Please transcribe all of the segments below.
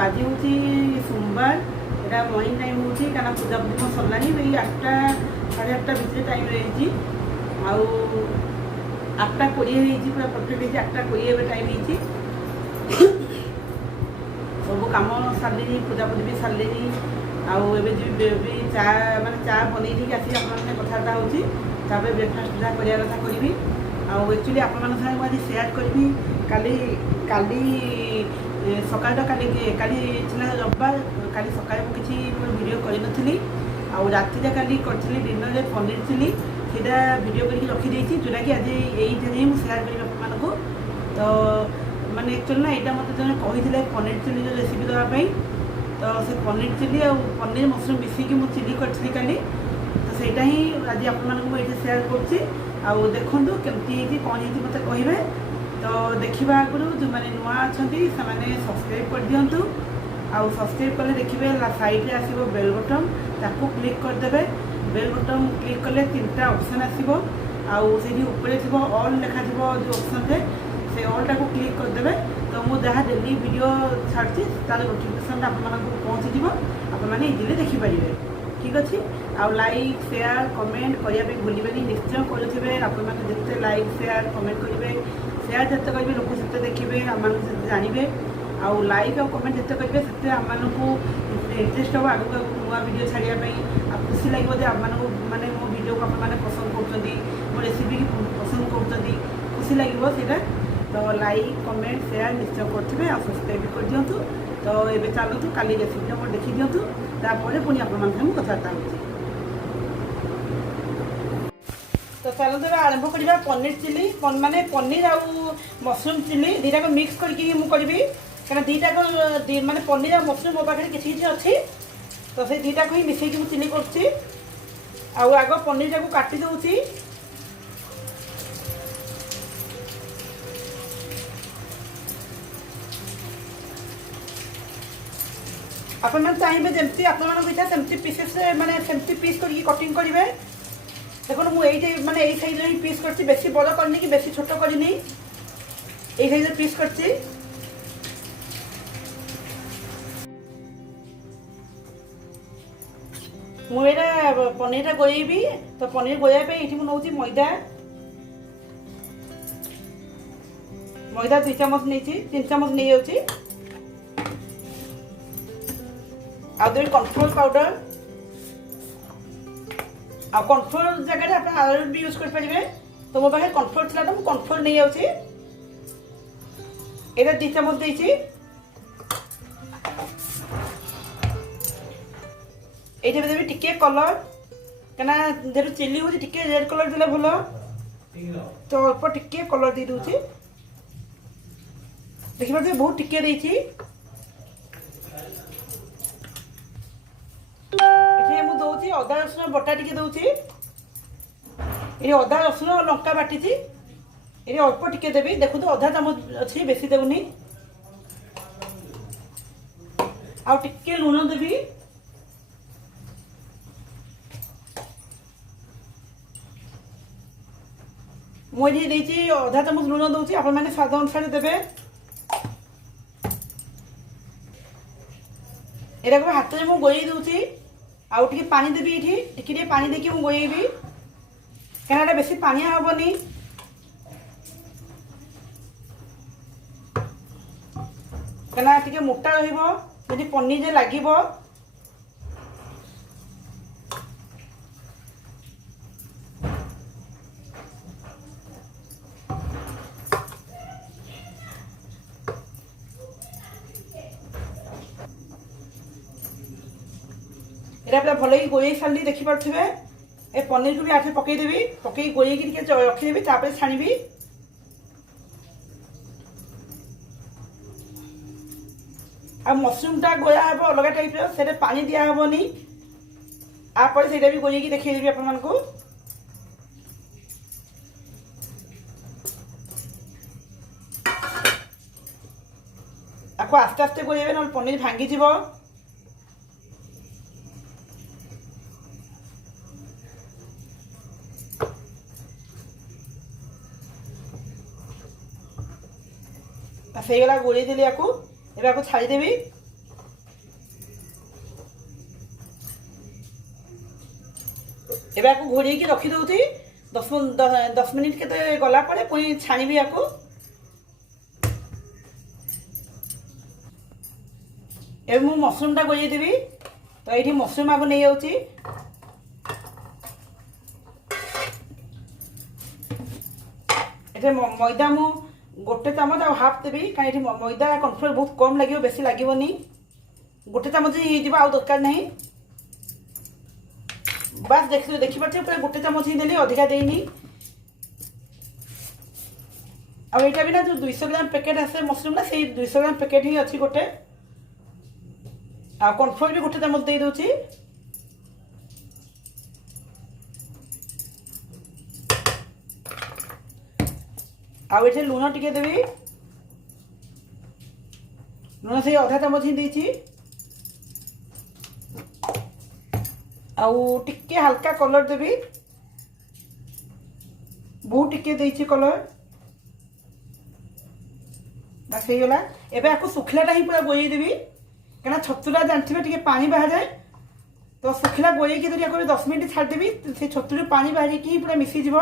आज हूँ सोमवार एटा मॉर्निंग टाइम हूँ क्या पूजा पूजा सरला 8टा 8:30 भितर टाइम रही आठटा 20 पूरा परफेक्ट 8:20 टाइम सब कम सारे पूजा पूजी भी सारे भी चा माने चा बन आसी आप कथबार्ता होपर ब्रेकफास्ट जहाँ करा कथा करी एक्चुअली आप आज सेयार करी काली सकाल काली रविवार काली सकाल किसी वीडियो करी राति काली करी डिनर पनीर चिली सीधा वीडियो करके रखी जोटा कि आज यही मुझे सेयार करी आपको तो माने एक्चुअली ना यहाँ मत जन कही पनीर चिली रेसिपी देवाई तो से पनीर चिली और पनीर मशरूम मिसिकी मुझे चिली करी काली तो सहीटा ही आज आपको सेयार कर देखूँ केमती कौन है मत कहे तो देखा आगु जो मैंने नुआ अच्छा से सब्सक्राइब कर दिंतु आउ सब्सक्राइब कले देखिए साइड में आसो बेल बटन ताकू क्लिक करदे बेल बटन क्लिक कले 3टा ऑप्शन आसो आउे थी ऑल लिखा जो ऑप्शन रे से ऑल टाक क्लिक करदे तो मुझे जहाँ डेली वीडियो छाड़ी तार नोटिफिकेशन आपको पहुँची आपने इजिली देखिपारे ठीक अच्छे आउ लाइक शेयर कमेंट करने भूलें निश्चय करुवे आपते लाइक शेयर कमेंट करेंगे शेयर जिते करेंगे लोक से देखिए आम जानवे आउ लाइक और कमेंट जिते करेंगे से आमको इंटरेस्ट हम आगे नुआ वीडियो छाड़ापी खुशी लगे आमको माने मो वीडियो को आपने पसंद कर मो रेसिपी की पसंद कर खुशी लगे से तो लाइक कमेंट शेयर निश्चय करेंगे आ सब्सक्राइब भी कर दिंतु तो ये चलतु काली रेसिपीटा मोर देखी दिंतु तापर पुणी आप कथबार्ता हो तो चलते आरंभ करवा पनीर चिली माने पनीर आ मशरूम चिली दीटा मिक्स करके करी क्या दीटा माने पनीर आ मशरूम मो पाखे किसी अच्छी तो से दीटा को ही मिसेक चिली कर आग पनीर टाक काटी दूसरी आप चाहिए जमी आपटा सेमती पीसेस माने सेमती पीस करके कटिंग करेंगे देखो मुझे माने यही साइज ही पीस कर बेसी बड़ करनी कि बेसी छोट करनी यही साइज पीस कर मुझे पनीर गोयेबी तो पनीर गोयापी ये मुझे मैदा मैदा 2 चामच नहीं 3 चामच नहीं जाऊँगी आदि कॉर्नफ्लोर पाउडर आ कॉर्नफ्लोर जगह आप आलू भी यूज करेंगे तो मो पाखे कॉर्नफ्लोर थी तो कॉर्नफ्लोर नहीं जाऊँगी ये 2 चामच देती ये देवी टिके कलर क्या जेहतु चिली हो रेड कलर देले भल तो अल्प टिके कलर दे दूसरी देखिए बहुत टिके देती मुझे अदा रसुण बटा टी दूसरी ये अदा रसुण लंका बाटी ये अल्प टिके देवी देखो तो अधा चामच अच्छी बेसी देवनी आउ टिके लुण देवी मुझे देती अधा चामच लुण दूसरी आप स्वाद अनुसार देवे यहाँ हाथ में मुझे गोई दूसरी आउ टे पानी देवी ये टे पानी देकी मुझे गोयेबी क्या बेसी पानिया हेनी क्या टे मोटा रही पनीर लगे यहाँ भल ही गोई सारी देखिपे ए पनीर को भी आठे पकईदेवी पकई गोई रखीदेवी छाणी आ मशरूमटा गोया हे अलग टाइप से पानी दिहबनी आप भी गोई देखीदेवी आपको आपको आस्ते आस्ते गोये ना पनीर भांगी से गोली देली या छाड़देवी एबे आको घोड़ी की रखी दउथि 10 मिनिट के गला परे पुणी छाणीबी आको। ए मु मशरूम टा गोई देबी। तो ये मशरूम आको नहीं जाउची। एटे मैदा मु गोटे चामच आ हाफ देबी कहीं मैदा कॉर्नफ्लोर बहुत कम लगे बेसी लगनी। गोटे चामच ही जीव आउ दरकार नहीं। बस देखी पारे पूरा गोटे चामच ही देली अधिका देनी। आईटा भी ना जो 200 ग्राम पैकेट आसे मशरूम ना से 200 ग्राम पैकेट ही अच्छी गोटे। आ कॉर्नफ्लोर भी गोटे चामच दे दूची। आउ ये लुण टिके देवी। लुण से अधा चामच ही देची। आउ टिके हल्का कलर देवी। बहुत टिके देची कलर बस हो गला। एबे आपको सुखलाटा ही पूरा गोई देवी कहीं छतुरा जानते टे पानी बाहर जाए। तो सुखला गोई की 10 मिनट छाड़देवी से छतुर पानी बाहर की पूरा मिसीज।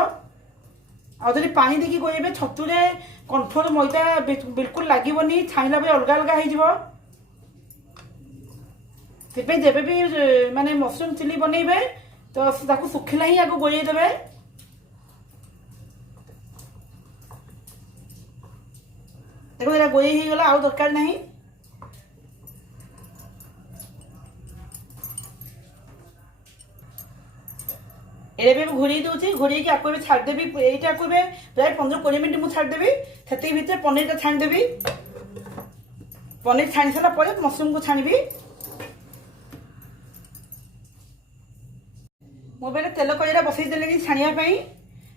आदि पानी देखिए गोइबे छतुरे कॉर्नफ्लोर मैदा बिल्कुल लगनी छाणला बेले अलग अलग हो। जब भी माने मशरूम चिली बनइबे तो सुखिला ही आगे गोई देवे। देखो ये गोई ही गला आउ दरकार नहीं। ये भी घोड़ी दूसरी घोड़ी की आपको छाड़देवी। यहीटा को प्राय 15-20 मिनट मुझे छाड़देवी। से भर पनीर टा छाणीदेवी। पनीर छाणी सारा मशरूम को छाणीबी। मुझे तेल कड़ा बसई देले छाणियापाई।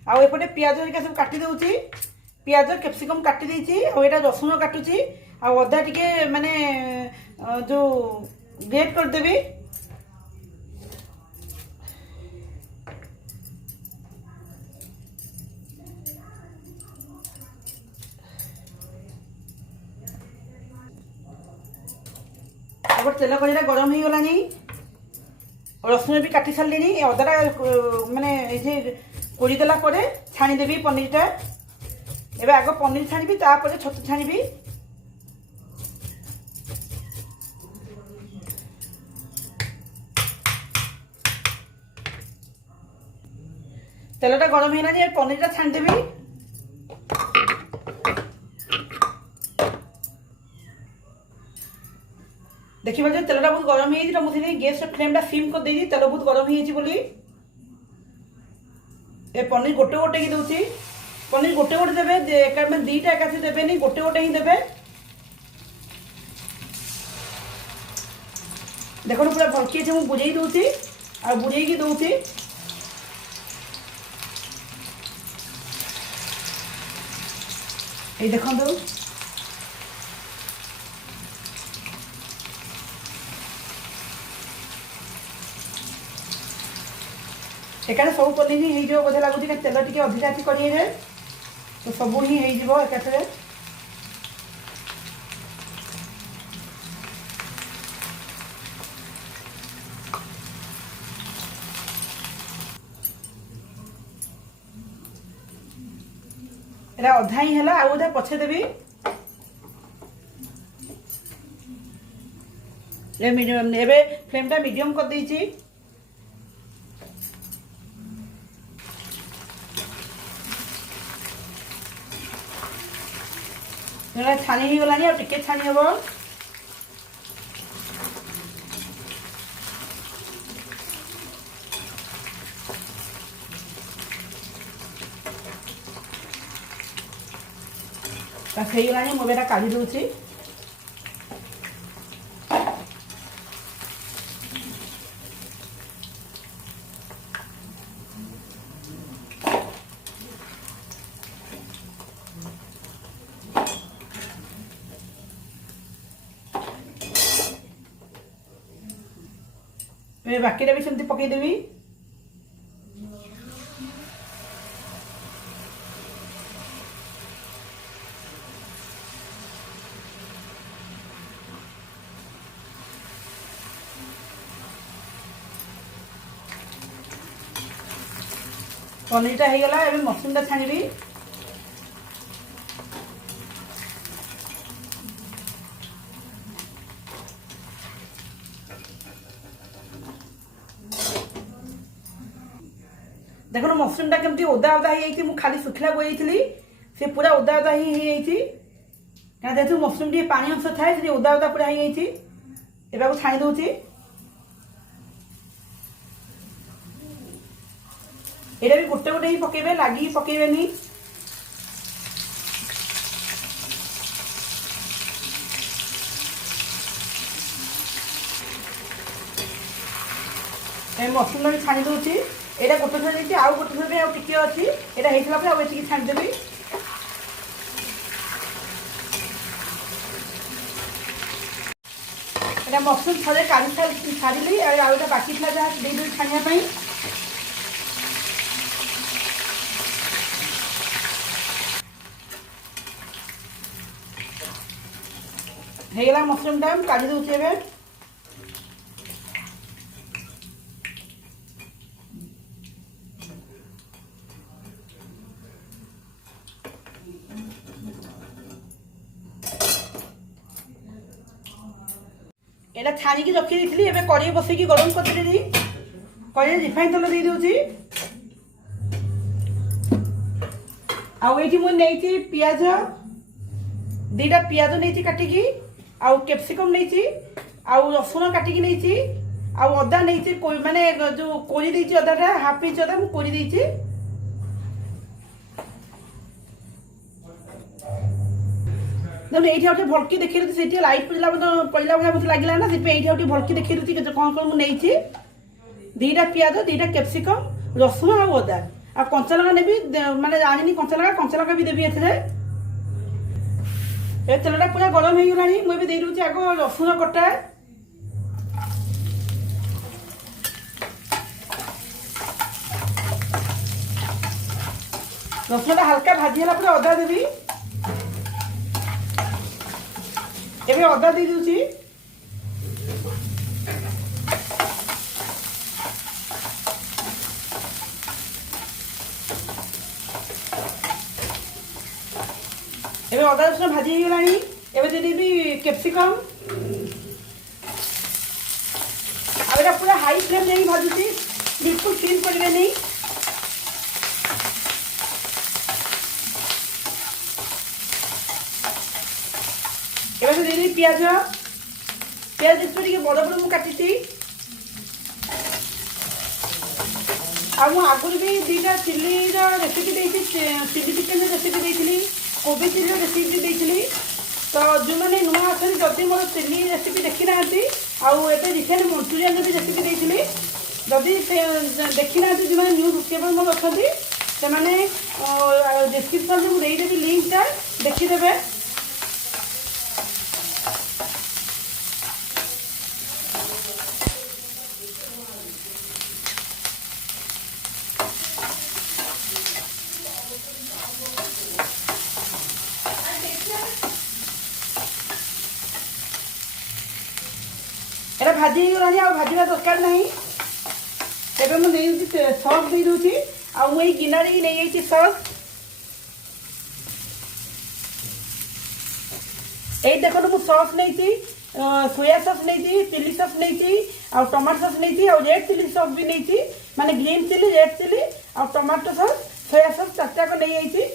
आउपटे पियाज हरिका सब काटी दूसरी। पियाज कैप्सिकम काटी देती। आईटा रसुण काटुची। आधा टिके माने जो ग्रेट करदेवी। तेल कड़ा गरम हो गलानी। रसुण भी काटी सारे। अदाटा माने कोड़ी देला छाणीदेवी पनीर टा। एबे आग पनीर छाणी तापर छतु छाणी। तेलटा गरम होगा पनीर टा छाणीदेवी। देखिए तेलटा बहुत गरम हो मुझे गैस फ्लेम सिम कर दी। तेल बहुत गरम हो पनीर गोटे गोटे की दूसरी। पनीर गोटे गोटे देवे एक दीटा एकाथी देवे नहीं गोटे गोटे ही देवे। देखो पूरा भलकी मुझे बुझे दूसरी आ बुझे की दूसरी। ये देखो एकाठे सब पनीर ही हो बोधे लगुच तेल टी अधिका अच्छी कड़े तो सब ही एकाठे। एरा अधा ही है आउ अधा पछे देवी। एबे फ्लेम टा मीडियम कर देची। छाणी ही गलानी और टिके छाणी हम। हो गलानी मुझे काढ़ी दूसरी। बाकीटा भी सेमती पकईदेवी। पनीरटा हो गला एबे मशरूमटा छाणीबी। देखो मशरूमटा केमती ओदा ओदा हो खाली सुखला गोई से पूरा ओदा ओदा ही क्या जेहतु मशरूम टी पानी अंश थाए से ओदा ओदा पूरा हो छाणी दूची। यहाँ भी गोटे गोटे ही पकेबे लगी पकेबेनी। मशरूम भी छाणी दूची। यहाँ गोटे थर देखिए आउ गोटे थर आउ टिके अच्छी यहाँ होता पर आगे छाणीदेवी। यहाँ मशरूम थे काढ़ी छाड़ी आउटा बाकी था जहाँ दे छाणिया हेगला मशरूम टा काढ़ी दूसरी एवं एटा छाणी रखी दी कड़े बसैकी गरम करदेली। कड़े रिफाइन तेल दे दूची। आईटी मुझे पियाज दीटा पियाज नहीं काटिकी आउ कैप्सिकम नहीं आउ रसुण काटिकी नहीं आउ अदा नहीं माने जो कोरी देइछि अदाटा हाफ इंच अदा मु कोरी देइछि। देखो ये भलकी देखिए से लाइट पड़ा पड़ा भाई मतलब लगे ना से भलकी देखिए कौन कौन मुझे दीटा पियाज दीटा कैप्सिकम रसुण आ अदा आ कंचा लगा नेबी माने जानी कंचा लगा भी देवी ए तेलटा पूरा गरम हो गला मुझे दे दूसरी आग रसुण कटा रसुणटा हल्का भाजीला पूरा अदा देवी। एबे अदा दे दूची। एबे अदा रसुण भाजी हो गलानी एबे देबी कैप्सिकम आ पूरा हाई फ्लेम नहीं भाजुची बिल्कुल क्लीन करबे नहीं। एबे देबी पियाज पियाज इसमें बड़ बड़ मु काटी आगुरी भी दीटा चिल्ली रेसिपी देती चिल्ली चिकेन रेसिपी देती कोबी चिल्ली रेसिपी देती। तो जो मैंने नुआ अच्छे जदि मोर चिल्ली रेसिपी देखी ना आते रिसेंट मंचूरियन भी रेसिपी देती जदि देखी ना जो मैंने न्यू सब्सक्राइबर मोर अच्छा से डिस्क्रिप्शन में देदेवी लिंकटा देखीदे। एटा भाजी गलानी भाजवा दरकार ना एवं मुझे सस दे दूची आई गिनारे नहीं सस यही देखो मुझे सस नहीं सोया सस नहीं चिली सस नहीं टमाटो सस नहीं रेड चिली सस भी नहीं माने ग्रीन चिली रेड चिली और टमाटो सस सोया सस चार्टा को नहीं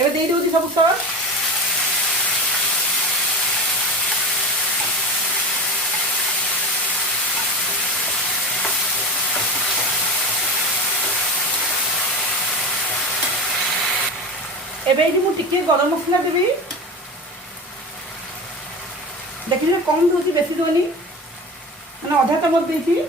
एबे दे दूची सब सस। एबे मु टिके गरम मसला देवी देखिए कम दूसरी बेसी दोनी मैंने अधा चामच देती।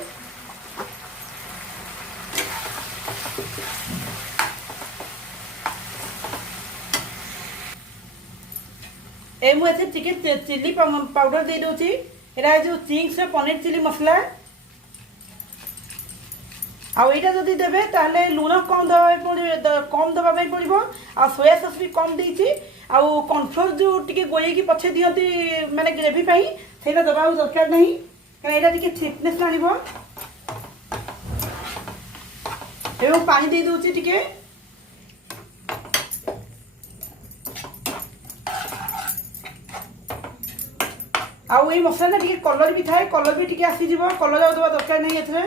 ए मुझे टिके चिल्ली पाउडर दे दूची एरा जो चिंग्स पनीर चिली मसला आईटा जदि देवे ताहले लुण कम दबा पड़ो आ सोया सस भी कम देती कॉर्नफ्लोर जो टिके गोई पछे दिखती माने ग्रेवी से दबा दरकार नहीं କାରଣ ଏଇଟା ଟିକେ ଥିକନେସ୍ ଆଣିବ। ଏବେ ମୁଁ ପାଣି ଦେଇ ଦେଉଛି ଟିକେ। ଆଉ ଏଇ ମସଲା ଟିକେ କଲର୍ ବି ଥାଏ, କଲର୍ ବି ଟିକେ ଆସିଯିବ, କଲର୍ ଆଉ ଦେବା ଦରକାର ନାହିଁ ଏଥିରେ।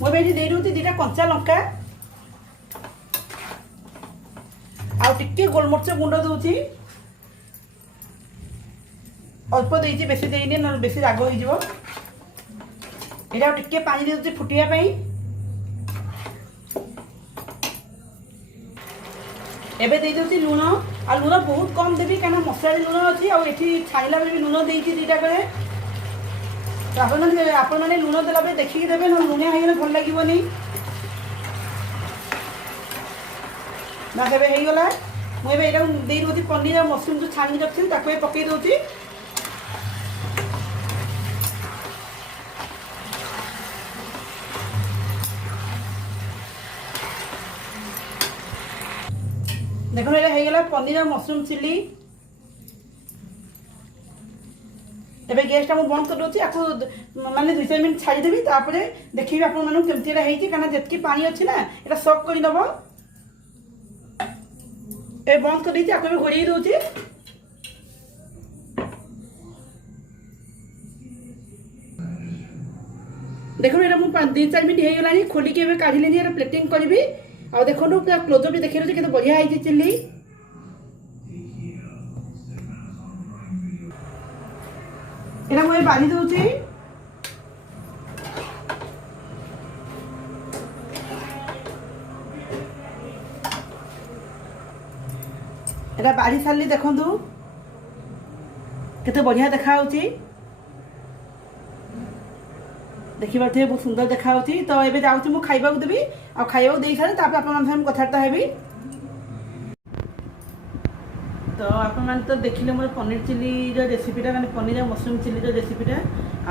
ମୁଁ ଏବେ ଏଠି ଦେଇ ଦେଉଛି 2ଟା କଞ୍ଚା ଲଙ୍କା, ଆଉ ଟିକେ ଗୋଲମରିଚ ଗୁଣ୍ଡ ଦଉଛି। ଅଳ୍ପ ଦେଇଛି, ବେଶୀ ଦେଇନି, ନହେଲେ ବେଶୀ ରାଗ ହେଇଯିବ। ଏଇଟା ଆଉ ଟିକେ ପାଣି ଦେଇ ଦେଉଛି ଫୁଟିବା ପାଇଁ। ଏବେ ଦେଇ ଦେଉଛି ଲୁଣ, ଆଉ ଲୁଣ ବହୁତ କମ୍ ଦେବି କାରଣ ମସଲାରେ ଲୁଣ ଅଛି, ଆଉ ଏଠି ଛାଣିଲା ବେଳେ ବି ଲୁଣ ଦେଇଛି 2ଟା ବେଳେ। ତ ଆପଣମାନେ ଲୁଣ ଦେଲା ବେଳେ ଦେଖିକି ଦେବେ, ନହେଲେ ଲୁଣିଆ ହେଇଗଲେ ଭଲ ଲାଗିବନି। ନା ଏବେ ହେଇଗଲା। ମୁଁ ଏବେ ଏଇଟାକୁ ଦେଇ ଦେଉଛି ପନିର ଆଉ ମସରୁମ୍ ଯେଉଁ ଛାଣିକି ରଖିଥିଲି ତାକୁ ଏବେ ପକେଇ ଦେଉଛି। ଦେଖନ୍ତୁ ଏଇଟା ହେଇଗଲା ପନିର ଆଉ ମସରୁମ୍ ଚିଲି। ଏବେ ଗ୍ୟାସଟା ମୁଁ ବନ୍ଦ କରିଦେଉଛି, ଆକୁ ମାନେ 2-4 ମିନିଟ୍ ଛାଡ଼ିଦେବି, ତାପରେ ଦେଖିବି ଆପଣମାନଙ୍କୁ କେମିତି ଏଇଟା ହେଇଛି। କାରଣ ଯେତିକି ପାଣି ଅଛି ନା ଏଇଟା ସକ୍ କରିଦେବ। ଏବେ ବନ୍ଦ କରିଦେଇଛି, ଆକୁ ଏବେ ଘୋଡ଼େଇ ଦେଉଛି। ଦେଖନ୍ତୁ ଏଇଟା ମୁଁ 2-4 ମିନିଟ୍ ହେଇଗଲାଣି, ଖୋଲିକି ଏବେ କାଢ଼ିଲେନି, ଏଇଟା ପ୍ଲେଟିଂ କରିବି। ଆଉ ଦେଖନ୍ତୁ ପୁରା କ୍ଲୋଜ୍ ବି ଦେଖେଇ ଦେଉଛି କେତେ ବଢ଼ିଆ ହେଇଛି ଚିଲି। ଏଇଟା ମୁଁ ଏବେ ବାଢ଼ି ଦେଉଛି। এটা বাড়ি সারি দেখুন কেতে বঢ়িয়া দেখা হচ্ছে ଦେଖିପାରୁଥିବେ ବହୁତ ସୁନ୍ଦର ଦେଖାଯାଉଛି। ତ ଏବେ ଯାଉଛି ମୁଁ ଖାଇବାକୁ ଦେବି, ଆଉ ଖାଇବାକୁ ଦେଇ ସାରେ ତାପରେ ଆପଣମାନଙ୍କ ସାଙ୍ଗେ କଥାବାର୍ତ୍ତା ହେବି। ତ ଆପଣମାନେ ତ ଦେଖିଲେ ମୋର ପନିର ଚିଲିର ରେସିପିଟା, ମାନେ ପନିର ଆଉ ମସରୁମ୍ ଚିଲିର ରେସିପିଟା।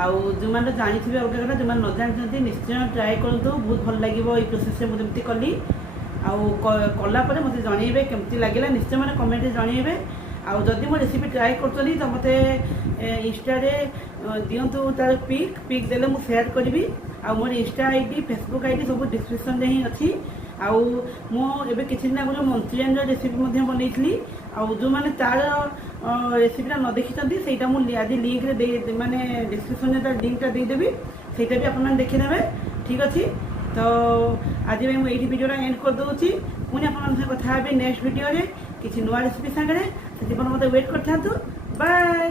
ଆଉ ଯେଉଁମାନେ ଜାଣିଥିବେ ଅଲଗା କଥା, ଯେଉଁମାନେ ନ ଜାଣିଛନ୍ତି ନିଶ୍ଚୟ ଟ୍ରାଏ କରନ୍ତୁ, ବହୁତ ଭଲ ଲାଗିବ ଏଇ ପ୍ରୋସେସ୍ରେ ମୁଁ ଯେମିତି କଲି। ଆଉ କଲା ପରେ ମୋତେ ଜଣାଇବେ କେମିତି ଲାଗିଲା, ନିଶ୍ଚୟ ମାନେ କମେଣ୍ଟରେ ଜଣାଇବେ। ଆଉ ଯଦି ମୋ ରେସିପି ଟ୍ରାଏ କରୁଛନ୍ତି ତ ମୋତେ ଇନଷ୍ଟାରେ ଦିଅନ୍ତୁ ତାର ପିକ୍ ଦେଲେ ମୁଁ ସେୟାର କରିବି। ଆଉ ମୋର ଇନଷ୍ଟା ଆଇଡି, ଫେସବୁକ୍ ଆଇଡି ସବୁ ଡିସ୍କ୍ରିପ୍ସନ୍ରେ ହିଁ ଅଛି। ଆଉ ମୁଁ ଏବେ କିଛି ଦିନ ଆଗରୁ ମଞ୍ଚୁରିଆନ୍ର ରେସିପି ମଧ୍ୟ ବନେଇଥିଲି। ଆଉ ଯେଉଁମାନେ ତାର ରେସିପିଟା ନ ଦେଖିଛନ୍ତି ସେଇଟା ମୁଁ ଆଜି ଲିଙ୍କରେ ମାନେ ଡିସ୍କ୍ରିପ୍ସନ୍ରେ ତାର ଲିଙ୍କଟା ଦେଇଦେବି, ସେଇଟା ବି ଆପଣମାନେ ଦେଖିନେବେ। ଠିକ୍ ଅଛି। ତ ଆଜି ପାଇଁ ମୁଁ ଏଇଠି ଭିଡ଼ିଓଟା ଏଣ୍ଡ କରିଦେଉଛି। ପୁଣି ଆପଣମାନଙ୍କ ସାଙ୍ଗେ କଥା ହେବି ନେକ୍ସଟ ଭିଡ଼ିଓରେ କିଛି ନୂଆ ରେସିପି ସାଙ୍ଗରେ। ସେଥିପାଇଁ ମୋତେ ୱେଟ୍ କରିଥାନ୍ତୁ। ବାଏ।